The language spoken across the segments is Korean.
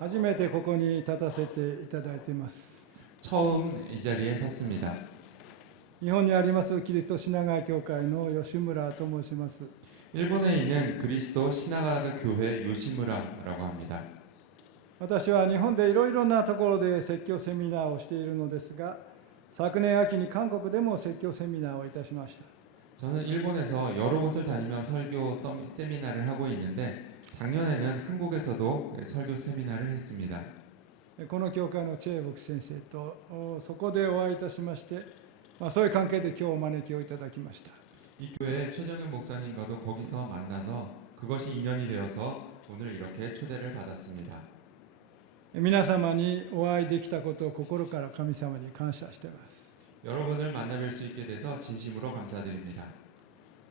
初めてここに立たせていただいています。 처음 이 자리에 섰습니다. 日本にありますキリスト品川教会の吉村と申します。 일본에 있는 그리스도 시나가가 교회 요시무라라고 합니다. 私は日本でいろいろなところで説教セミナーをしているのですが、昨年秋に韓国でも説教セミナーをいたしました。 저는 일본에서 여러 곳을 다니며 설교 세미나를 하고 있는데 작년에는 한국에서도 설교 세미나를 했습니다. この教会のチェーブク先生とそこでお会いいたしまして、そういう関係で今日お招きをいただきました。 이 교회 최정현 목사님과도 거기서 만나서 그것이 인연이 되어서 오늘 이렇게 초대를 받았습니다. 皆様にお会いできたことを心から神様に感謝しています。 여러분을 만나뵐 수 있게 돼서 진심으로 감사드립니다.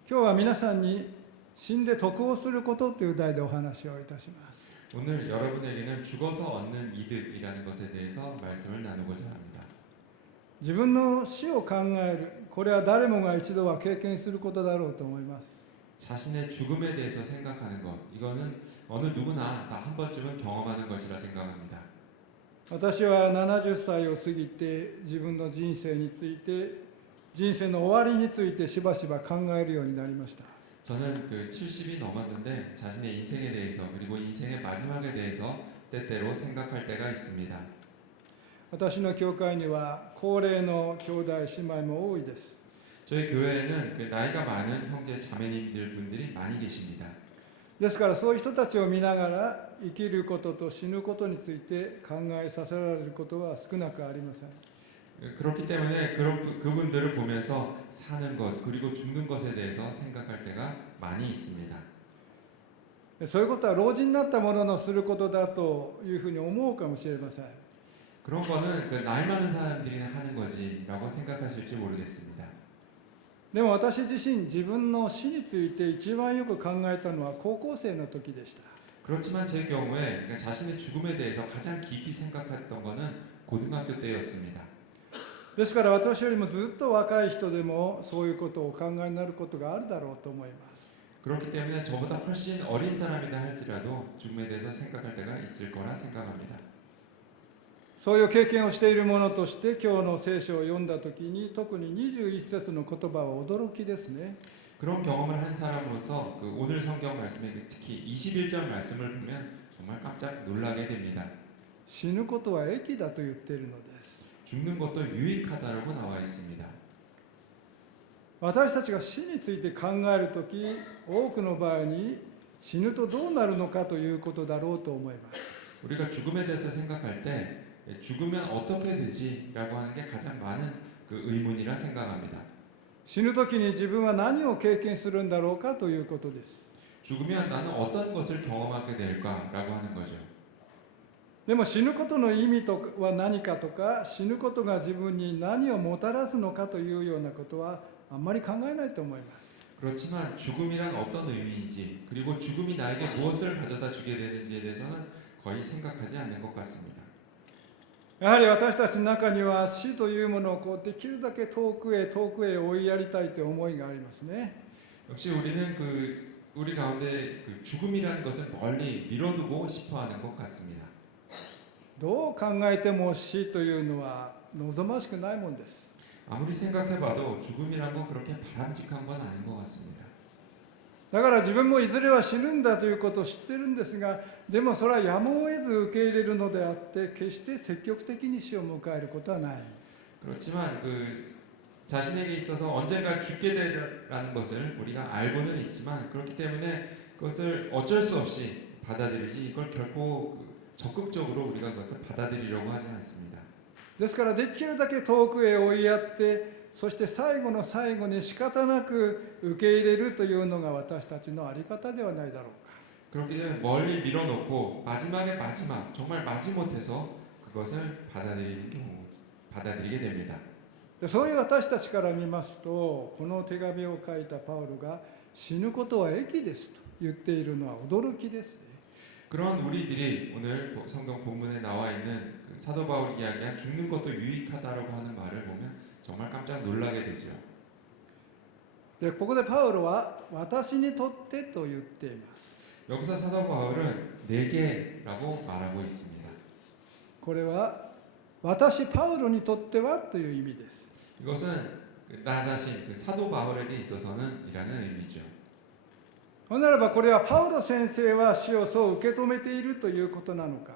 今日は皆さんに死んで得をすることという題でお話をいたします。 오늘 여러분에게는 죽어서 얻는 이득이라는 것에 대해서 말씀을 나누고자 합니다. 自分の死を考える、これは誰もが一度は経験することだろうと思います。 자신의 죽음에 대해서 생각하는 것, 이거는 어느 누구나 다 한 번쯤은 경험하는 것이라 생각합니다. 私は70歳を過ぎて自分の人生について、人生の終わりについてしばしば考えるようになりました。 저는 그 70이 넘었는데 자신의 인생에 대해서 그리고 인생의 마지막에 대해서 때때로 생각할 때가 있습니다. 私の教会には高齢の兄弟姉妹も多いです。 저희 교회에는 그 나이가 많은 형제 자매님들 분들이 많이 계십니다. ですからそういう人たちを見ながら生きることと死ぬことについて考えさせられることは少なくありません。 그렇기 때문에 그분들을 보면서 사는 것 그리고 죽는 것에 대해서 생각할 때가 많이 있습니다. そういうことは老人になった者のすることだというふうに思うかもしれません。 그런 거는 그 나이 많은 사람들이 하는 거지라고 생각하실지 모르겠습니다. でも私自身、自分の死について一番よく考えたのは高校生の時でした。 그렇지만 제 경우에 자신의 죽음에 대해서 가장 깊이 생각했던 것은 고등학교 때였습니다. ですから私よりもずっと若い人でもそういうことをお考えになることがあるだろうと思います。 그렇기 때문에 저보다 훨씬 어린 사람이다 할지라도 죽음에 대해서 생각할 때가 있을 거라 생각합니다. そういう経験をしている者として今日の聖書を読んだ時に特に21節の言葉は驚きですね。 그런 경험을 한 사람으로서 그 오늘 성경 말씀에 특히 21절 말씀을 보면 정말 깜짝 놀라게 됩니다. 死ぬことは益だと言っているのです。 죽는 것도 유익하다라고 나와 있습니다. 私たちが死について考えるとき、多くの場合に死ぬとどうなるのかということだろうと思います。 우리가 죽음에 대해서 생각할 때 죽으면 어떻게 되지라고 하는 게 가장 많은 그 의문이라 생각합니다. 死ぬときに自分は何を経験するんだろうかということです。 죽으면 나는 어떤 것을 경험하게 될까라고 하는 거죠. でも死ぬことの意味とは何かとか、死ぬことが自分に何をもたらすのかというようなことはあんまり考えないと思います。 그렇지만 죽음이란 어떤 의미인지 그리고 죽음이 나에게 무엇을 가져다 주게 되는지에 대해서는 거의 생각하지 않는 것 같습니다. やはり私たちの中には死というものをできるだけ遠くへ追いやりたいという思いがありますね。 역시 우리는 우리 가운데 그 죽음이라는 것을 멀리 미뤄두고 싶어하는 것 같습니다. どう考えても死というのは望ましくないもんです。 아무리 생각해봐도 죽음이란 건 그렇게 바람직한 건 아닌 것 같습니다. だから自分もいずれは死ぬんだということを知ってるんですが、でもそれはやむを得ず受け入れるのであって、決して積極的に死を迎えることはない。 그렇지만 그 자신에게 있어서 언젠가 죽게 되라는 것을 우리가 알고는 있지만 그렇기 때문에 그것을 어쩔 수 없이 받아들이지 이걸 결코 적극적으로 우리가 그것을 받아들이려고 하지 않습니다. ですからできるだけ遠くへ追いやって、そして最後の最後に仕方なく受け入れるというのが私たちの在り方ではないだろうか。 그렇기 때문에 멀리 밀어놓고 마지막에 마지막 정말 마지못해서 그것을 받아들이게 됩니다. でそういう私たちから見ますと、この手紙を書いたパウロが死ぬことは益ですと言っているのは驚きですね。 그런 우리들이 오늘 성경 본문에 나와 있는 그 사도 바울이 이야기한 죽는 것도 유익하다라고 하는 말을 보면 정말 깜짝 놀라게 되죠. でここでパウロは私にとってと言っています。 여기서 사도 바울은 내게라고 말하고 있습니다. これは私パウロにとってはという意味です。 이것은 나 자신 사도 바울에게 있어서는 이라는 의미죠. ほんならばこれはパウロ先生は死をそう受け止めているということなのか、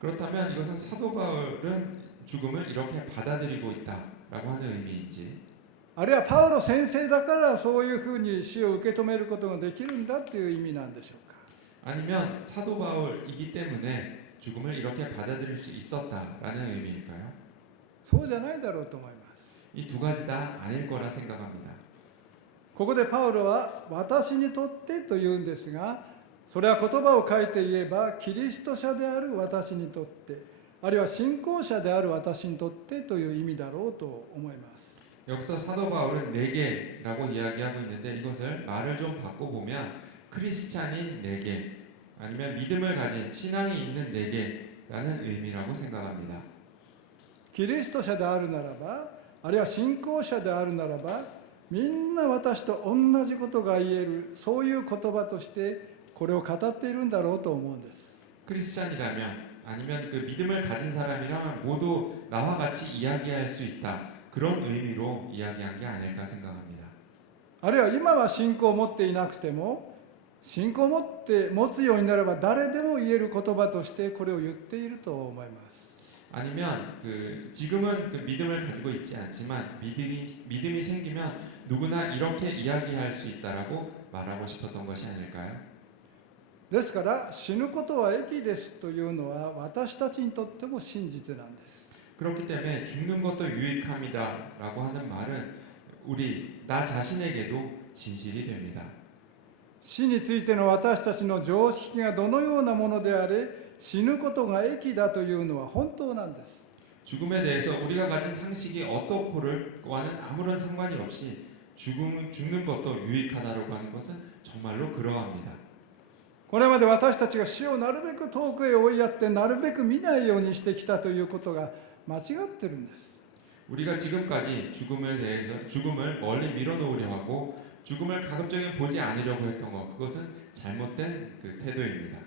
그렇다면 이것은 사도 바울은 죽음을 이렇게 받아들이고 있다라고 하는 의미인지, あるいはパウロ先生だからそういうふうに死を受け止めることができるんだという意味なんでしょうか。 아니면 사도 바울이기 때문에 죽음을 이렇게 받아들일 수 있었다라는 의미일까요? そうじゃないだろうと思います。 이 두 가지 다 아닐 거라 생각합니다. ここでパウロは私にとってと言うんですが、それは言葉を変えて言えばキリスト者である私にとって、あるいは信仰者である私にとってという意味だろうと思います。 여기서 사도 바울은 내게라고 이야기하고 있는데 이것을 말을 좀 바꿔보면 크리스찬인 내게 아니면 믿음을 가진 신앙이 있는 내게라는 의미라고 생각합니다. キリスト者であるならば、あるいは信仰者であるならば、みんな私と同じことが言える、そういう言葉としてこれを語っているんだろうと思うんです。 크리스찬이라면 아니면 그 믿음을 가진 사람이라면 모두 나와 같이 이야기할 수 있다. 그런 의미로 이야기한 게 아닐까 생각합니다. あるいは今は信仰を持っていなくても、信仰を持つようになれば誰でも言える言葉としてこれを言っていると思います。 아니면 지금은 믿음을 가지고 있지 않지만 믿음이 생기면 누구나 이렇게 이야기할 수 있다라고 말하고 싶었던 것이 아닐까요? ですから死ぬことは益ですというのは私たちにとっても真実なんです。 그렇기 때문에 죽는 것도 유익함이다라고 하는 말은 나 자신에게도 진실이 됩니다. 死についての私たちの常識がどのようなものであれ、死ぬことが益だというのは本当なんです。 죽음에 대해서 우리가 가진 상식이 어떻고와는 아무런 상관이 없이 죽는 것도 유익하다라고 하는 것은 정말로 그러합니다. これまで私たちが死をなるべく遠くへ追いやってなるべく見ないようにしてきたということが間違ってるんです。 우리가 지금까지 죽음을 멀리 밀어놓으려 하고 죽음을 가급적이면 보지 않으려고 했던 것, 그것은 잘못된 태도입니다.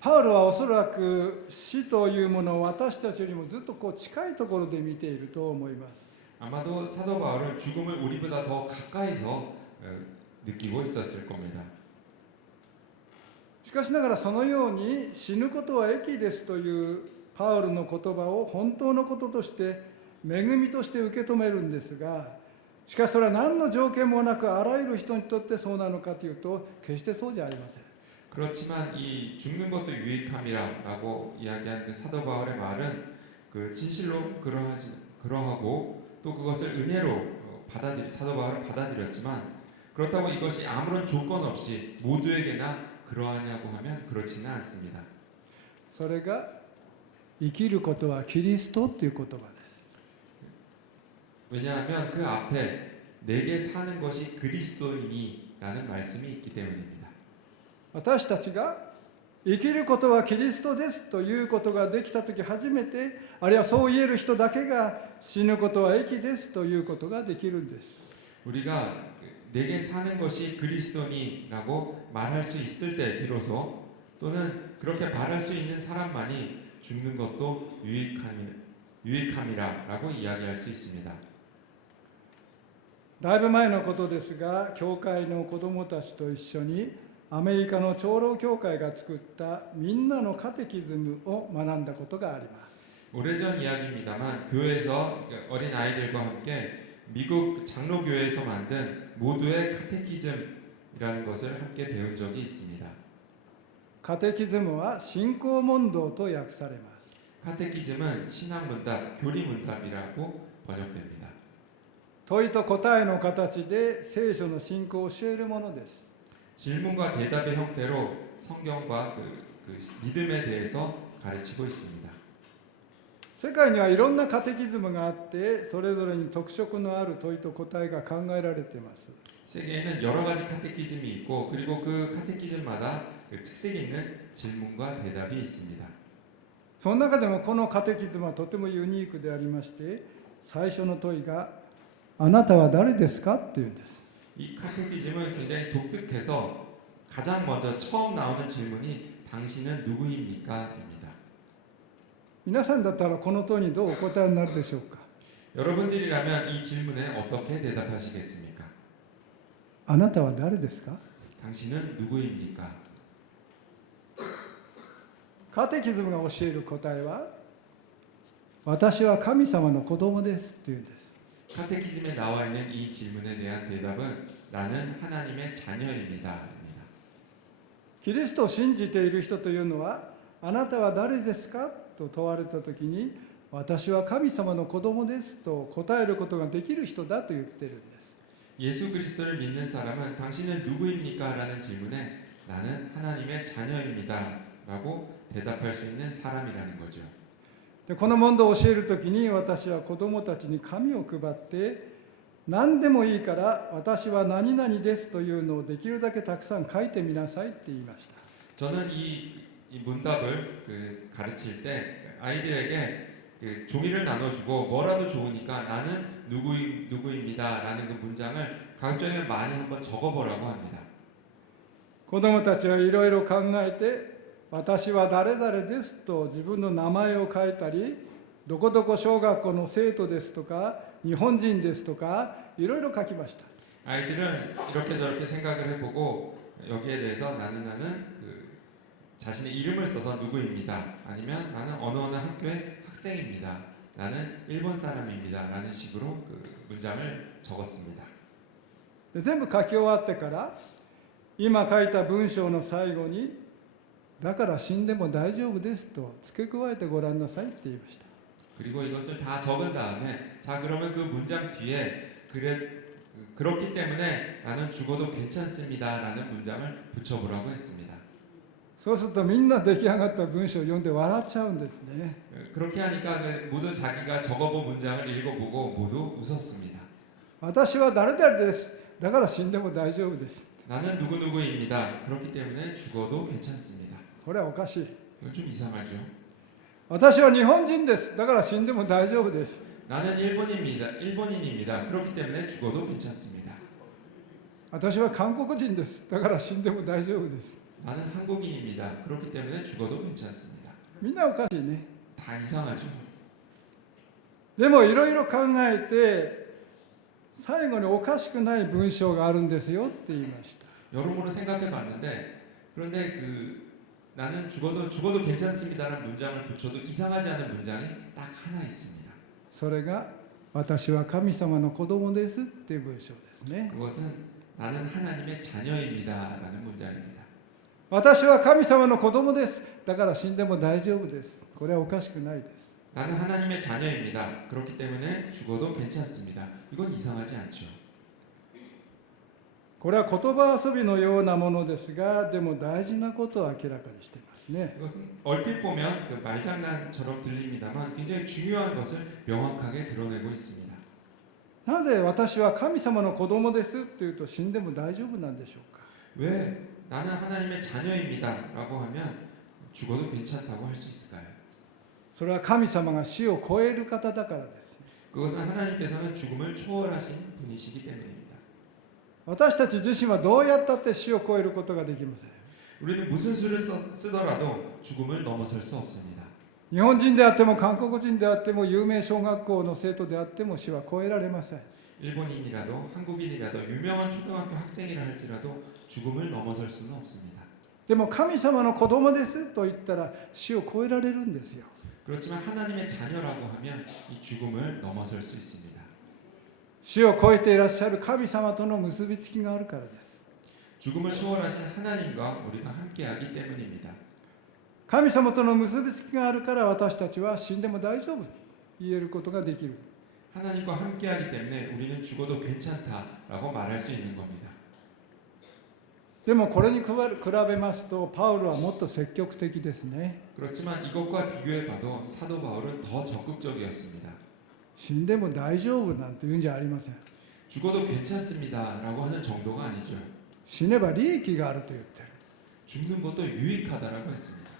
パウロはおそらく死というものを私たちよりもずっと近いところで見ていると思います。 아마도 사도 바울은 죽음을 우리보다 더 가까이서 느끼고 있었을 겁니다. しかしながらそのように死ぬことは益ですというパウロの言葉を本当のこととして恵みとして受け止めるんですが、しかしそれは何の条件もなくあらゆる人にとってそうなのかというと決してそうじゃありません。 그렇지만 이 죽는 것도 유익함이라고 이야기하는 사도 바울의 말은 진실로 그러하고 또 그것을 은혜로 사도 바울은 받아들였지만 그렇다고 이것이 아무런 조건 없이 모두에게나 그러하냐고 하면 그렇지는 않습니다. それが生きることはキリストという言葉です。 왜냐하면 그 앞에 내게 사는 것이 그리스도이니라는 말씀이 있기 때문입니다. 私たちが生きることはキリストですということができたとき初めて、あるいはそう言える人だけが死ぬことは益ですということができるんです。 우리가 내게 사는 것이 그리스도니라고 말할 수 있을 때 비로소 또는 그렇게 말할 수 있는 사람만이 죽는 것도 유익함이라고 이야기할 수 있습니다. だいぶ前のことですが、教会の子どもたちと一緒にアメリカの長老教会が作ったみんなのカテキズムを学んだことがあります。 오래전 이야기입니다만 교회에서 어린 아이들과 함께 미국 장로교회에서 만든 모두의 카테키즘이라는 것을 함께 배운 적이 있습니다. カテキズムは信仰問答と訳されます。 카테키즘은 신학문답, 교리문답이라고 번역됩니다. 問いと答えの形で聖書の信仰を教えるものです。 질문과 대답의 형태로 성경과 믿음에 대해서 가르치고 있습니다. 世界にはいろんなカテキズムがあって、それぞれに特色のある問いと答えが考えられています。 세계에는 여러 가지 카테키즘이 있고 그리고 그 카테키즘마다 특색 있는 질문과 대답이 있습니다. その中でもこのカテキズムはとてもユニークでありまして、最初の問いがあなたは誰ですかっていうんです。 이 카테키즘은 굉장히 독특해서 가장 먼저 처음 나오는 질문이 당신은 누구입니까? 입니다. 皆さんだったらこの問いにどうお答えになるでしょうか。 여러분들이라면 이 질문에 어떻게 대답하시겠습니까? あなたは誰ですか。 당신은 누구입니까? カテキズムが教える答えは、私は神様の子供ですというんです。 카테키즘에 나와 있는 이 질문에 대한 대답은 나는 하나님의 자녀입니다. キリストを信じている人というのは、あなたは誰ですかと問われたときに、私は神様の子供ですと答えることができる人だと言っているんです。 예수 그리스도를 믿는 사람은 당신은 누구입니까? 라는 질문에 나는 하나님의 자녀입니다. 라고 대답할 수 있는 사람이라는 거죠. でこの問答を教えるときに、私は子供たちに紙を配って、何でもいいから私は何々ですというのをできるだけたくさん書いてみなさいって言いました。 저는 이 문답을 가르칠 때 아이들에게 종이를 나눠주고 뭐라도 좋으니까 나는 누구입니다. 라는 그 문장을 가급적이면 많이 한번 적어보라고 합니다. 子供たちはいろいろ考えて、私は誰々ですと自分の名前を書いたり、どこどこ小学校の生徒ですとか、日本人ですとか、いろいろ書きました。 아이들은 이렇게 저렇게 생각을 해보고 여기에 대해서 나는 자신의 이름을 써서 누구입니다. 아니면 나는 어느 학교의 학생입니다. 나는 일본 사람입니다. 라는 식으로 문장을 적었습니다. で全部書き終わってから、今書いた文章の最後に、だから死んでも大丈夫ですと付け加えてごらんなさいって言いました。 그리고 이것을 다 적은 다음에 자 그러면 그 문장 뒤에 그렇기 때문에 나는 죽어도 괜찮습니다. 라는 문장을 붙여보라고 했습니다. そうするとみんな出来上がった文章を読んで笑っちゃうんですね。 그렇게 하니까 모두 자기가 적어본 문장을 읽어보고 모두 웃었습니다. 私は誰々です。だから死んでも大丈夫です。 나는 누구누구입니다. 그렇기 때문에 죽어도 괜찮습니다. これはおかしい。 이건 좀 이상하죠. 私は日本人です。だから死んでも大丈夫です。 나는 일본인입니다. 그렇기 때문에 죽어도 괜찮습니다. 私は韓国人です。だから死んでも大丈夫です。 나는 한국인입니다. 그렇기 때문에 죽어도 괜찮습니다. みんなおかしいね。 다 이상하죠. でもいろいろ考えて、最後におかしくない文章があるんですよって言いました。 여러모로 생각해봤는데 그런데 나는 죽어도 괜찮습니다라는 문장을 붙여도 이상하지 않은 문장이 딱 하나 있습니다. それが私は神様の子供ですっていう文章ですね。 그것은 나는 하나님의 자녀입니다라는 문장입니다. 私は神様の子供です。だから死んでも大丈夫です。これはおかしくないです。 나는 하나님의 자녀입니다. 그렇기 때문에 죽어도 괜찮습니다. 이건 이상하지 않죠. これは言葉遊びのようなものですが、でも大事なことを明らかにしていますね。 이것은 얼핏 보면 말장난처럼 들립니다만 굉장히 중요한 것을 명확하게 드러내고 있습니다. なぜ私は神様の子供ですって言うと死んでも大丈夫なんでしょうか。 왜 나는 하나님의 자녀입니다라고 하면 죽어도 괜찮다고 할 수 있을까요? それは神様が死を超える方だからです。 그것은 하나님께서는 죽음을 초월하신 분이시기 때문입니다. 私たち自身はどうやったって死を超えることができません。 우리는 무슨 수를 쓰더라도 죽음을 넘어설 수 없습니다. 日本人であっても韓国人であっても有名小学校の生徒であっても死は超えられません。 일본인이라도 한국인이라도 유명한 초등학교 학생이라 할지라도 죽음을 넘어설 수는 없습니다. でも神様の子供ですと言ったら死を超えられるんですよ。 그렇지만 하나님의 자녀라고 하면 이 죽음을 넘어설 수 있습니다. 死を超えていらっしゃる神様との結びつきがあるからです。 죽음을 초월하신 하나님과 우리가 함께하기 때문입니다. 神様との結びつきがあるから私たちは死んでも大丈夫と言えることができる。 하나님과 함께하기 때문에 우리는 죽어도 괜찮다라고 말할 수 있는 겁니다. でもこれに比べますとパウロはもっと積極的ですね。 그렇지만 이것과 비교해봐도 사도 바울은 더 적극적이었습니다. 死んでも大丈夫なんて言うんじゃありません。 죽어도 괜찮습니다라고 하는 정도가 아니죠. 死ねば利益があると言ってる。 죽는 것도 유익하다라고 했습니다.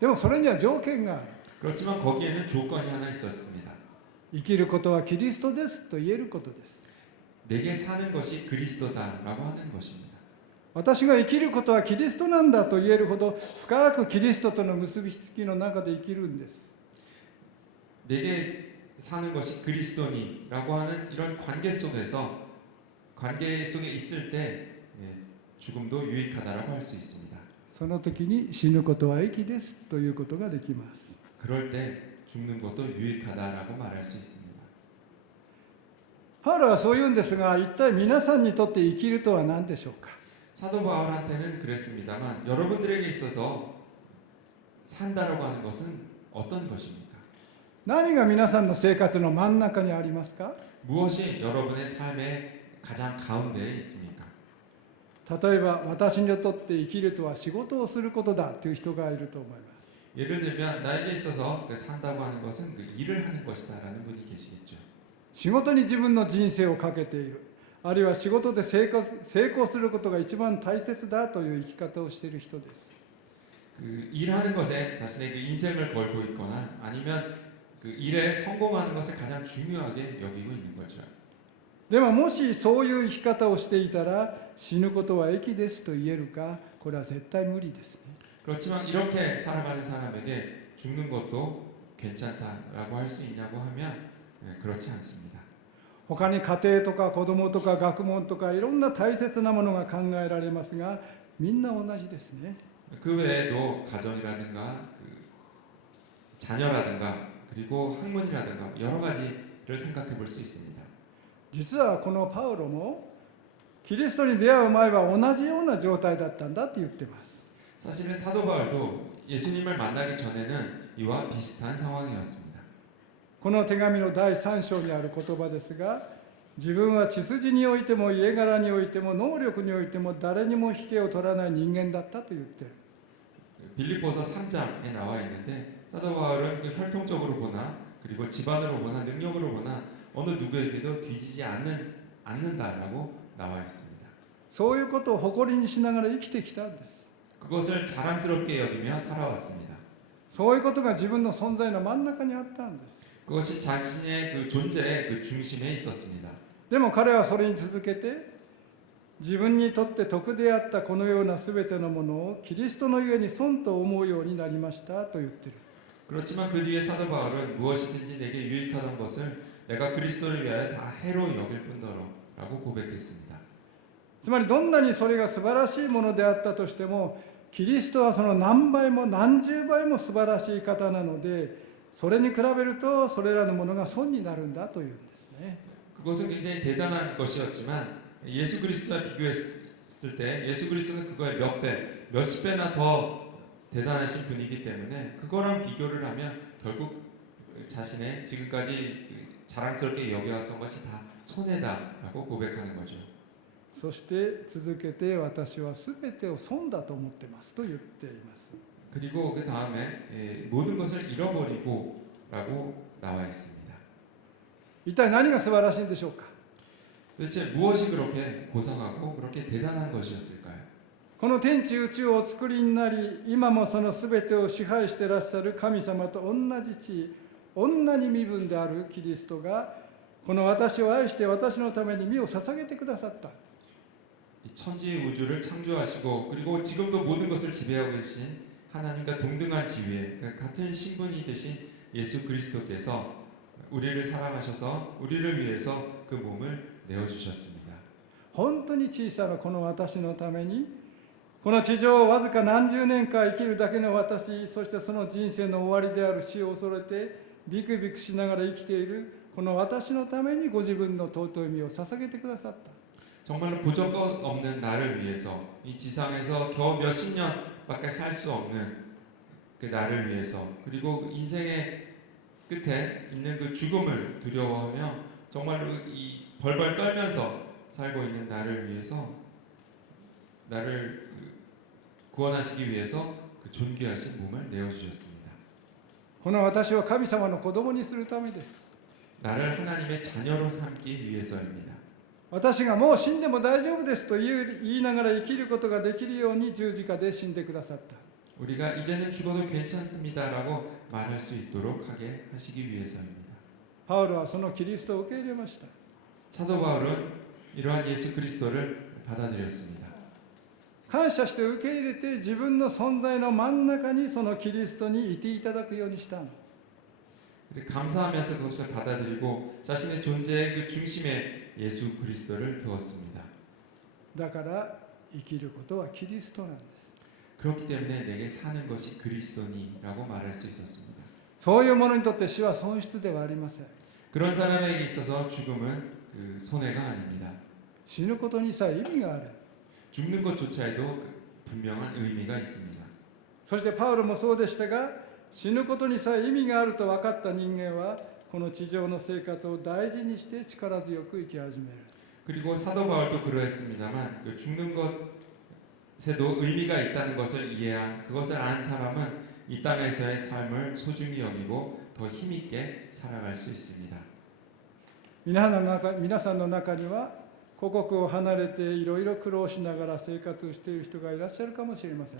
でもそれには条件がある。 그렇지만 거기에는 조건이 하나 있었습니다. 生きることはキリストですと言えることです。 내게 사는 것이 그리스도다라고 하는 것입니다. 私が生きることはキリストなんだと言えるほど深くキリストとの結びつきの中で生きるんです。 내게 사는 것이 그리스도니라고 하는 이런 관계 속에 있을 때 죽음도 유익하다라고 할 수 있습니다. その時に死ぬことは益ですということができます。 그럴 때 죽는 것도 유익하다라고 말할 수 있습니다. パウロはそう言うんですが、一体皆さんにとって生きるとは何でしょうか。 사도 바울한테는 그랬습니다만 여러분들에게 있어서 산다라고 하는 것은 어떤 것입니까? 何が皆さんの生活の真ん中にありますか。 무엇이 여러분의 삶의 가장 가운데에 있습니까? 例えば私にとって生きるとは仕事をすることだという人がいると思います。 예를 들면 나에게 있어서 산다고 하는 것은 그 일을 하는 것이다라는 분이 계시겠죠. 仕事に自分の人生をかけている、あるいは仕事で成功することが一番大切だという生き方をしている人です。 그 일하는 것에 자신의 그 인생을 걸고 있거나 아니면 그 일에 성공하는 것을 가장 중요하게 여기고 있는 거죠. でももしそういう生き方をしていたら死ぬことは益ですと言えるか、これは絶対無理ですね。 그렇지만 이렇게 살아가는 사람에게 죽는 것도 괜찮다라고 할 수 있냐고 하면 그렇지 않습니다. 他に家庭とか子供とか学問とかいろんな大切なものが考えられますが、みんな同じですね。 그 외에도 가정이라든가 그 자녀라든가 그리고 학문이라든가 여러 가지를 생각해 볼 수 있습니다. 実はこのパウロもキリストに出会う前は同じような状態だったんだって言ってます。 사실은 사도 바울도 예수님을 만나기 전에는 이와 비슷한 상황이었습니다. この手紙の第3章にある言葉ですが、自分は血筋においても家柄においても能力においても誰にも引けを取らない人間だったと言ってる。 빌립보서 3장에 나와 있는데 사도 바울은 그 혈통적으로 보나 그리고 집안으로 보나 능력으로 보나 어느 누구에게도 뒤지지 않는다라고 나와 있습니다. そういうことを誇りにしながら生きてきたんです。 그것을 자랑스럽게 여기며 살아왔습니다. そういうことが自分の存在の真ん中にあったんです。 그것이 자신의 그 존재의 그 중심에 있었습니다. でも彼はそれに続けて、自分にとって得であったこのようなすべてのものをキリストのゆえに損と思うようになりましたと言っている。 그렇지만 그 뒤에 사도 바울은 무엇이든지 내게 유익하던 것을 내가 그리스도를 위하여 다 해로 여길 뿐더러라고 고백했습니다. つまりどんなにそれが素晴らしいものであったとしても、キリストはその何倍も何十倍も素晴らしい方なので、それに比べるとそれらのものが損になるんだというんですね。 그것은 굉장히 대단한 것이었지만 예수 그리스도와 비교했을 때 예수 그리스도는 그거의 몇 배, 몇십 배나 더 대단하신 분이기 때문에 그거랑 비교를 하면 결국 자신의 지금까지 자랑스럽게 여겨왔던 것이 다 손해다라고 고백하는 거죠. そして続けて私はすべてを損だと思ってますと言っています。 그리고 그 다음에 모든 것을 잃어버리고라고 나와 있습니다. 一体何が素晴らしいんでしょうか。 도대체 무엇이 그렇게 고상하고 그렇게 대단한 것이었을까요? この天地宇宙をお作りになり、今もそのすべてを支配していらっしゃる神様と同じ地位、同じ身分であるキリストが、この私を愛して私のために身を捧げてくださった。 천지 우주를 창조하시고 그리고 지금도 모든 것을 지배하고 계신 하나님과 동등한 지위에 같은 신분이 되신 예수 그리스도께서 우리를 사랑하셔서 우리를 위해서 그 몸을 내어주셨습니다. 本当に小さなこの私のために、この地上をわずか何十年か生きるだけの私、そしてその人生の終わりである死を恐れてビクビクしながら生きているこの私のためにご自分の尊い身を捧げてくださった。 정말로 보잘것 없는 나를 위해서 이 지상에서 겨우 몇십 년밖에 살 수 없는 그 나를 위해서 그리고 인생의 끝에 있는 그 죽음을 두려워하며 정말로 이 벌벌 떨면서 살고 있는 나를 위해서 나를 구원하시기 위해서 그 존귀하신 몸을 내어주셨습니다. この私を神様の子供にするためです。 나를 하나님의 자녀로 삼기 위해서입니다. 私がもう死んでも大丈夫ですと言いながら生きることができるように十字架で死んでくださった。 우리가 이제는 죽어도 괜찮습니다라고 말할 수 있도록 하게 하시기 위해서입니다. パウロはそのキリストを受け入れました。 사도 바울은 이러한 예수 그리스도를 받아들였습니다. 感謝して受け入れて自分の存在の真ん中にそのキリストにいていただくようにしたの。 감사하면서 그것을 받아들이고 자신의 존재의 그 중심에 예수 그리스도를 두었습니다. だから生きることはキリストなんです。 그렇기 때문에 내게 사는 것이 그리스도니라고 말할 수 있었습니다. そういう者にとって死は損失ではありません。 그런 사람에게 있어서 죽음은 그 손해가 아닙니다. 死ぬことにさえ意味がある。 죽는 것조차에도 분명한 의미가 있습니다. そしてパウロもそうでしたが、死ぬことにさえ意味があると分かった人間はこの地上の生活を大事にして力強く生き始める。 그리고 사도 바울도 그러했습니다만 그 죽는 것에도 의미가 있다는 것을 이해한 그것을 안 사람은 이 땅에서의 삶을 소중히 여기고 더 힘있게 살아갈 수 있습니다. 皆さんの中には故国を離れていろいろ苦労しながら生活をしている人がいらっしゃるかもしれません。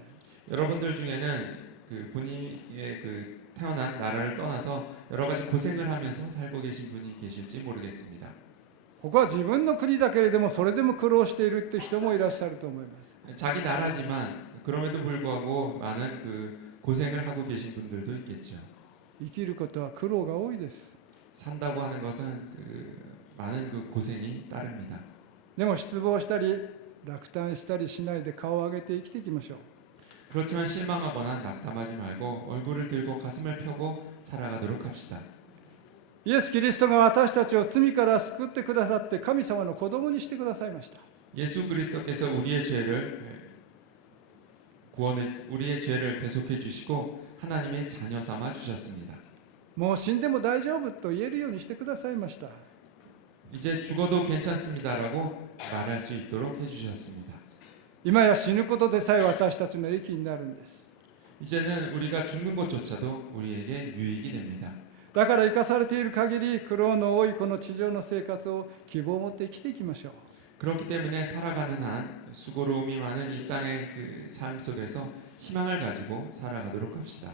여러분들 중에는 그 본인의 그 태어난 나라를 떠나서 여러 가지 고생을 하면서 살고 계신 분이 계실지 모르겠습니다. ここは自分の国だけれどもそれでも苦労しているって人もいらっしゃると思います。 자기 나라지만 그럼에도 불구하고 많은 그 고생을 하고 계신 분들도 있겠죠. 生きることは苦労が多いです。 산다고 하는 것은 그 많은 그 고생이 따릅니다. でも失望したり落胆したりしないで顔を上げて生きていきましょう。 그렇지만 실망하거나 낙담하지 말고 얼굴을 들고 가슴을 펴고 살아가도록 합시다. イエス・キリストが私たちを罪から救ってくださって神様の子供にしてくださいました。 예수 그리스도께서 우리의 죄를 배속해 주시고 하나님의 자녀 삼아 주셨습니다. もう死んでも大丈夫と言えるようにしてくださいました。 이제 죽어도 괜찮습니다라고 말할 수 있도록 해 주셨습니다. 今や死ぬことでさえ私たちの益になるんです。 이제는 우리가 죽는 것조차도 우리에게 유익이 됩니다. だから生かされている限り苦労の多いこの地上の生活を希望を持って生きていきましょう。 그렇기 때문에 살아가는 한 수고로움이 많은 이 땅의 그 삶 속에서 희망을 가지고 살아가도록 합시다.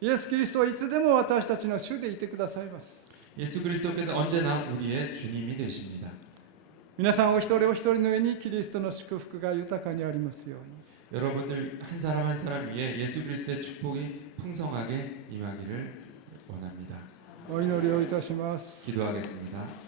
イエス・キリストはいつでも私たちの主でいてくださいます。 예수 그리스도께서 언제나 우리의 주님이 되십니다. 皆さんお一人お一人の上にキリストの祝福が豊かにありますように。 여러분들 한 사람 한 사람 위에 예수 그리스도의 축복이 풍성하게 임하기를 원합니다. お祈りをいたします。 기도하겠습니다.